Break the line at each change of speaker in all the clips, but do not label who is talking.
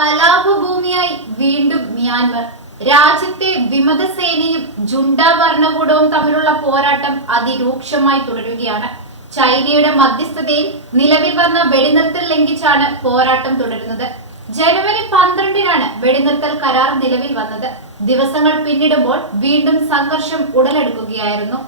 കലാപഭൂമിയായി വീണ്ടും മ്യാൻമർ. രാജ്യത്തെ വിമത സേനയും ജുണ്ട ഭരണകൂടവും തമ്മിലുള്ള പോരാട്ടം അതിരൂക്ഷമായി തുടരുകയാണ്. ചൈനയുടെ മധ്യസ്ഥതയിൽ നിലവിൽ വന്ന വെടിനിർത്തൽ ലംഘിച്ചാണ് പോരാട്ടം തുടരുന്നത്. ജനുവരി പന്ത്രണ്ടിനാണ് വെടിനിർത്തൽ കരാർ നിലവിൽ വന്നത്. ദിവസങ്ങൾ പിന്നിടുമ്പോൾ വീണ്ടും സംഘർഷം ഉടലെടുക്കുകയായിരുന്നു.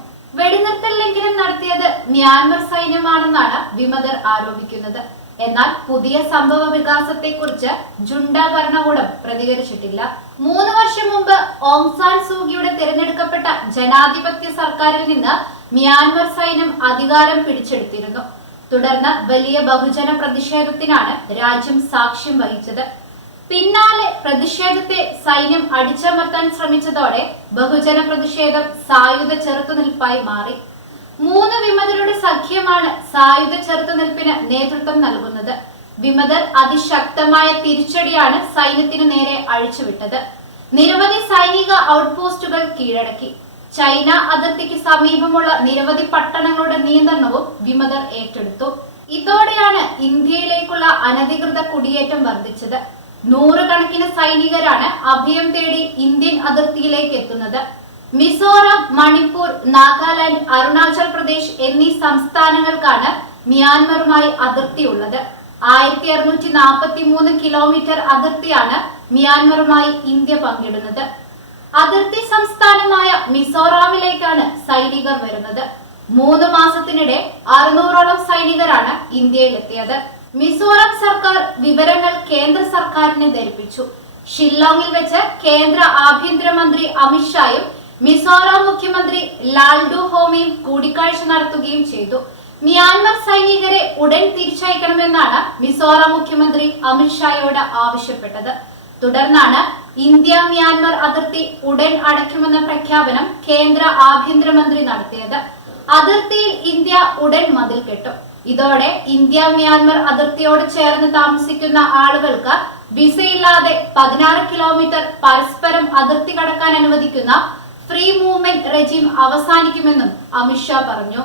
വെടിനിർത്തൽ ലംഘനം നടത്തിയത് മ്യാൻമർ സൈന്യമാണെന്നാണ് വിമതർ ആരോപിക്കുന്നത്. എന്നാൽ പുതിയ സംഭവ വികാസത്തെക്കുറിച്ച് ജുണ്ട ഭരണകൂടം പ്രതികരിച്ചിട്ടില്ല. മൂന്ന് വർഷം മുമ്പ് ഓങ്സാൻ സൂകിയുടെ തിരഞ്ഞെടുക്കപ്പെട്ട ജനാധിപത്യ സർക്കാരിൽ നിന്ന് മ്യാൻമർ സൈന്യം അധികാരം പിടിച്ചെടുത്തിരുന്നു. തുടർന്ന് വലിയ ബഹുജന പ്രതിഷേധത്തിനാണ് രാജ്യം സാക്ഷ്യം വഹിച്ചത്. പിന്നാലെ പ്രതിഷേധത്തെ സൈന്യം അടിച്ചമർത്താൻ ശ്രമിച്ചതോടെ ബഹുജന പ്രതിഷേധം സായുധ ചെറുത്തുനിൽപ്പായി മാറി. മൂന്ന് വിമതരുടെ സഖ്യമാണ് സായുധ ചെറുത്തുനിൽപ്പിന് നേതൃത്വം നൽകുന്നത്. വിമതർ അതിശക്തമായ തിരിച്ചടിയാണ് സൈന്യത്തിനു നേരെ അഴിച്ചുവിട്ടത്. നിരവധി സൈനിക ഔട്ട്പോസ്റ്റുകൾ കീഴടക്കി. ചൈന അതിർത്തിക്ക് സമീപമുള്ള നിരവധി പട്ടണങ്ങളുടെ നിയന്ത്രണവും വിമതർ ഏറ്റെടുത്തു. ഇതോടെയാണ് ഇന്ത്യയിലേക്കുള്ള അനധികൃത കുടിയേറ്റം വർദ്ധിച്ചത്. നൂറുകണക്കിന് സൈനികരാണ് അഭയം തേടി ഇന്ത്യൻ അതിർത്തിയിലേക്ക് എത്തുന്നത്. മിസോറാം മണിപ്പൂർ നാഗാലാൻഡ് അരുണാചൽ പ്രദേശ് എന്നീ സംസ്ഥാനങ്ങൾക്കാണ് മ്യാൻമറുമായി അതിർത്തിയുള്ളത്. ആയിരത്തി അറുന്നൂറ്റി നാൽപ്പത്തി മൂന്ന് കിലോമീറ്റർ അതിർത്തിയാണ് മ്യാൻമറുമായി ഇന്ത്യ പങ്കിടുന്നത്. അതിർത്തി സംസ്ഥാനമായ മിസോറാമിലേക്കാണ് സൈനികർ വരുന്നത്. മൂന്ന് മാസത്തിനിടെ അറുന്നൂറോളം സൈനികരാണ് ഇന്ത്യയിലെത്തിയത്. മിസോറാം സർക്കാർ വിവരങ്ങൾ കേന്ദ്ര സർക്കാരിനെ ധരിപ്പിച്ചു. ഷില്ലോങ്ങിൽ വെച്ച് കേന്ദ്ര ആഭ്യന്തരമന്ത്രി അമിത്ഷായും മിസോറാം മുഖ്യമന്ത്രി ലാൽഡു ഹോമിയും കൂടിക്കാഴ്ച നടത്തുകയും ചെയ്തു. മ്യാൻമർ സൈനികരെ ഉടൻ തിരിച്ചയക്കണമെന്നാണ് മിസോറാം മുഖ്യമന്ത്രി അമിത്ഷായോട് ആവശ്യപ്പെട്ടത്. തുടർന്നാണ് ഇന്ത്യ മ്യാൻമർ അതിർത്തി ഉടൻ അടയ്ക്കുമെന്ന പ്രഖ്യാപനം കേന്ദ്ര ആഭ്യന്തരമന്ത്രി നടത്തിയത്. അതിർത്തിയിൽ ഇന്ത്യ ഉടൻ മതിൽ കെട്ടും. ഇതോടെ ഇന്ത്യ മ്യാൻമർ അതിർത്തിയോട് ചേർന്ന് താമസിക്കുന്ന ആളുകൾക്ക് വിസയില്ലാതെ പതിനാറ് കിലോമീറ്റർ പരസ്പരം അതിർത്തി കടക്കാൻ അനുവദിക്കുന്ന ഫ്രീ മൂവ്മെന്റ് റെജിം അവസാനിക്കുമെന്നും അമിത്ഷാ പറഞ്ഞു.